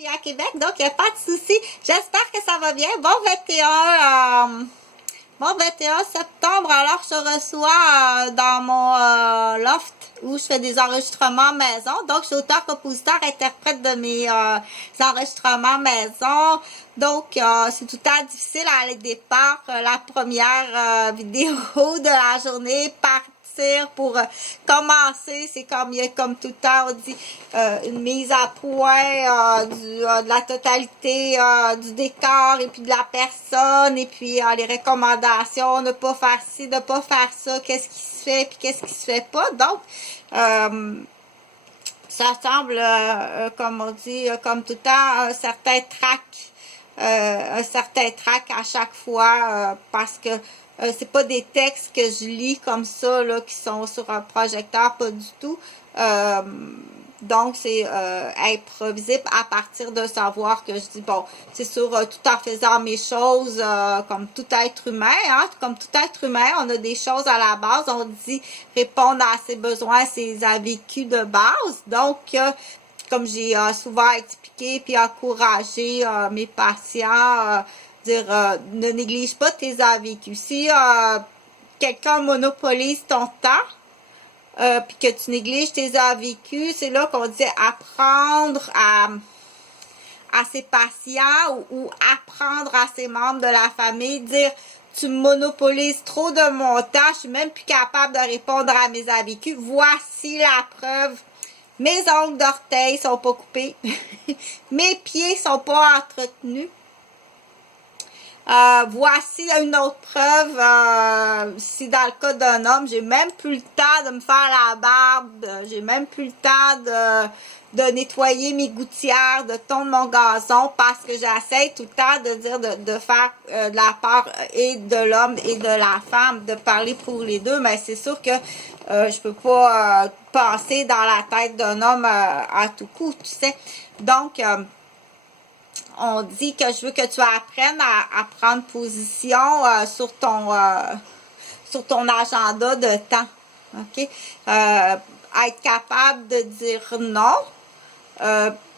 Je suis à Québec, donc il n'y a pas de souci. J'espère que ça va bien. Bon 21 septembre, alors je reçois dans mon loft où je fais des enregistrements maison. Donc, je suis auteur, compositeur, interprète de mes enregistrements maison. Donc, c'est tout le temps difficile à aller départ. La première vidéo de la journée, partir pour commencer, c'est comme, il y a comme tout le temps, on dit, une mise à point de la totalité du décor et puis de la personne et puis les recommandations, ne pas faire ci, ne pas faire ça, qu'est-ce qui se fait puis qu'est-ce qui se fait pas. Donc, ça semble, comme on dit, comme tout le temps, un certain trac à chaque fois parce que c'est pas des textes que je lis comme ça, là, qui sont sur un projecteur, pas du tout. Donc, c'est improvisé à partir de savoir que je dis, bon, c'est sûr, tout en faisant mes choses comme tout être humain, hein, comme tout être humain, on a des choses à la base, on dit répondre à ses besoins, ses vécus de base. Donc, comme j'ai souvent expliqué puis encouragé mes patients, dire ne néglige pas tes vécus. Si quelqu'un monopolise ton temps, puis que tu négliges tes vécus, c'est là qu'on dit apprendre à ses patients ou apprendre à ses membres de la famille, dire tu monopolises trop de mon temps, je suis même plus capable de répondre à mes vécus. Voici la preuve. Mes ongles d'orteil sont pas coupés. Mes pieds sont pas entretenus. Voici une autre preuve, si dans le cas d'un homme, j'ai même plus le temps de me faire la barbe, j'ai même plus le temps de nettoyer mes gouttières, de tondre mon gazon, parce que j'essaie tout le temps de dire de faire de la part et de l'homme et de la femme, de parler pour les deux, mais c'est sûr que je peux pas passer dans la tête d'un homme à tout coup, tu sais. Donc, on dit que je veux que tu apprennes à prendre position sur ton agenda de temps. OK? Être capable de dire non,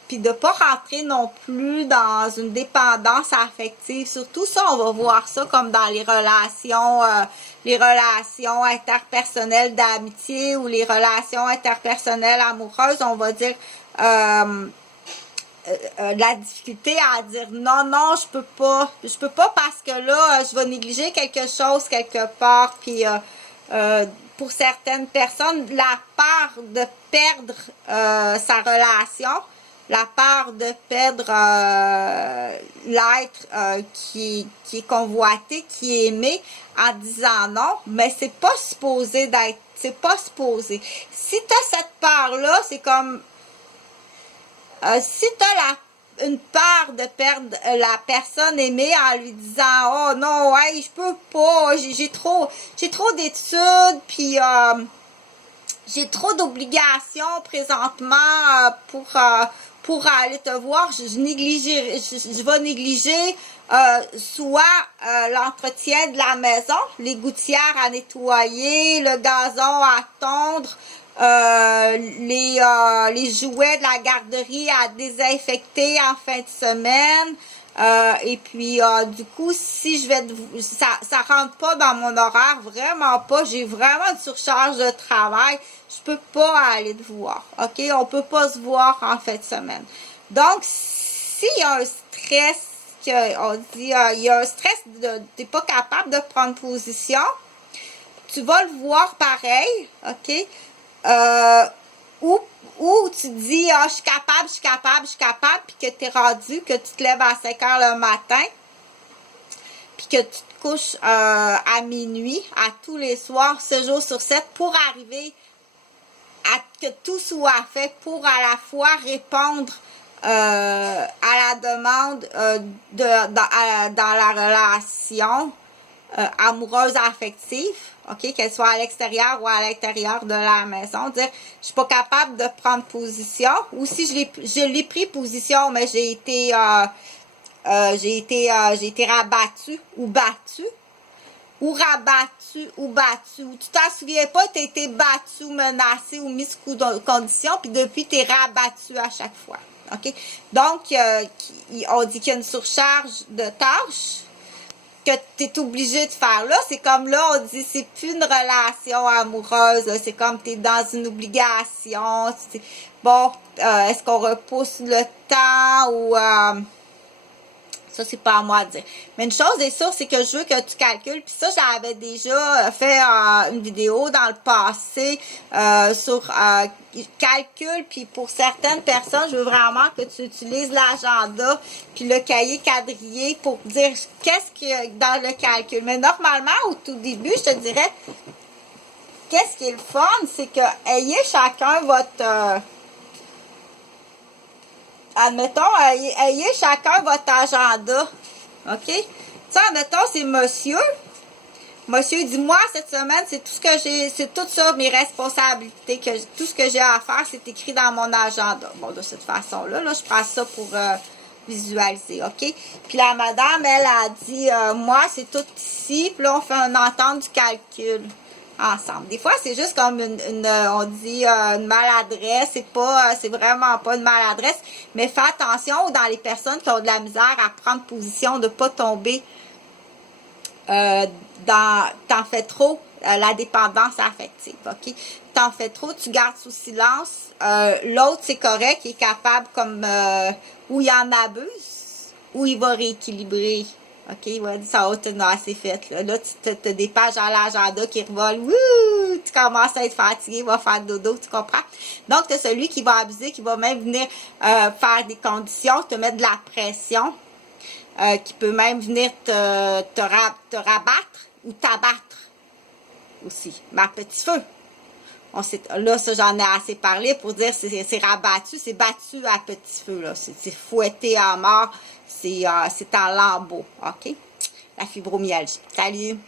puis de pas rentrer non plus dans une dépendance affective. Surtout ça, on va voir ça comme dans les relations interpersonnelles d'amitié ou les relations interpersonnelles amoureuses. On va dire la difficulté à dire non, non, je peux pas parce que là, je vais négliger quelque chose quelque part, puis pour certaines personnes, la part de perdre sa relation, la part de perdre l'être qui est convoité, qui est aimé, en disant non, mais c'est pas supposé d'être, c'est pas supposé. Si tu as cette part-là, c'est comme si tu as une peur de perdre la personne aimée en lui disant oh non, hey, je peux pas, j'ai trop d'études, puis j'ai trop d'obligations présentement pour aller te voir, je vais négliger soit l'entretien de la maison, les gouttières à nettoyer, le gazon à tondre, les jouets de la garderie à désinfecter en fin de semaine. Et puis du coup, si je vais ça rentre pas dans mon horaire, vraiment pas, j'ai vraiment une surcharge de travail, je peux pas aller te voir. OK, on peut pas se voir en fin de semaine. Donc s'il y a un stress, on dit il y a un stress t'es pas capable de prendre position, tu vas le voir pareil, OK? Ou tu dis ah, je suis capable, puis que tu es rendu, que tu te lèves à 5 heures le matin, puis que tu te couches à minuit, à tous les soirs, 7 jours sur 7, pour arriver à que tout soit fait pour à la fois répondre à la demande dans la relation amoureuse affective, OK, qu'elle soit à l'extérieur ou à l'intérieur de la maison, dire je suis pas capable de prendre position, ou si je l'ai pris position, mais j'ai été rabattue ou battue, ou rabattu ou battu, ou tu t'en souviens pas, tu as été battu, menacé ou mis sous condition, puis depuis tu es rabattu à chaque fois. OK? Donc, on dit qu'il y a une surcharge de tâches que tu es obligé de faire. Là, c'est comme là, on dit, c'est plus une relation amoureuse. C'est comme tu es dans une obligation. Bon, est-ce qu'on repousse le temps ou... ça, c'est pas à moi de dire. Mais une chose est sûre, c'est que je veux que tu calcules. Puis ça, j'avais déjà fait une vidéo dans le passé sur calcul. Puis pour certaines personnes, je veux vraiment que tu utilises l'agenda puis le cahier quadrillé pour dire qu'est-ce qu'il y a dans le calcul. Mais normalement, au tout début, je te dirais, qu'est-ce qui est le fun, c'est que ayez chacun votre... admettons, ayez chacun votre agenda. OK? Ça, admettons, c'est monsieur. Monsieur dit, moi, cette semaine, c'est tout ce que j'ai, c'est tout ça, mes responsabilités, tout ce que j'ai à faire, c'est écrit dans mon agenda. Bon, de cette façon-là, là, je prends ça pour visualiser, OK? Puis la madame, elle a dit, moi, c'est tout ici, puis là, on fait un entente du calcul ensemble. Des fois, c'est juste comme on dit une maladresse, c'est vraiment pas une maladresse, mais fais attention dans les personnes qui ont de la misère à prendre position, de pas tomber t'en fais trop, la dépendance affective, OK? T'en fais trop, tu gardes sous silence. L'autre, c'est correct, il est capable comme, où il en abuse, où il va rééquilibrer. OK, ouais, ça va être assez fait. Là, tu as des pages à l'agenda qui revolent. Wouh! Tu commences à être fatigué, va faire dodo, tu comprends? Donc, tu as celui qui va abuser, qui va même venir faire des conditions, te mettre de la pression, qui peut même venir te rabattre ou t'abattre aussi. Mais à petit feu. Là, ça, j'en ai assez parlé pour dire c'est rabattu, c'est battu à petit feu. C'est fouetté à mort, c'est en lambeaux. OK? La fibromyalgie. Salut!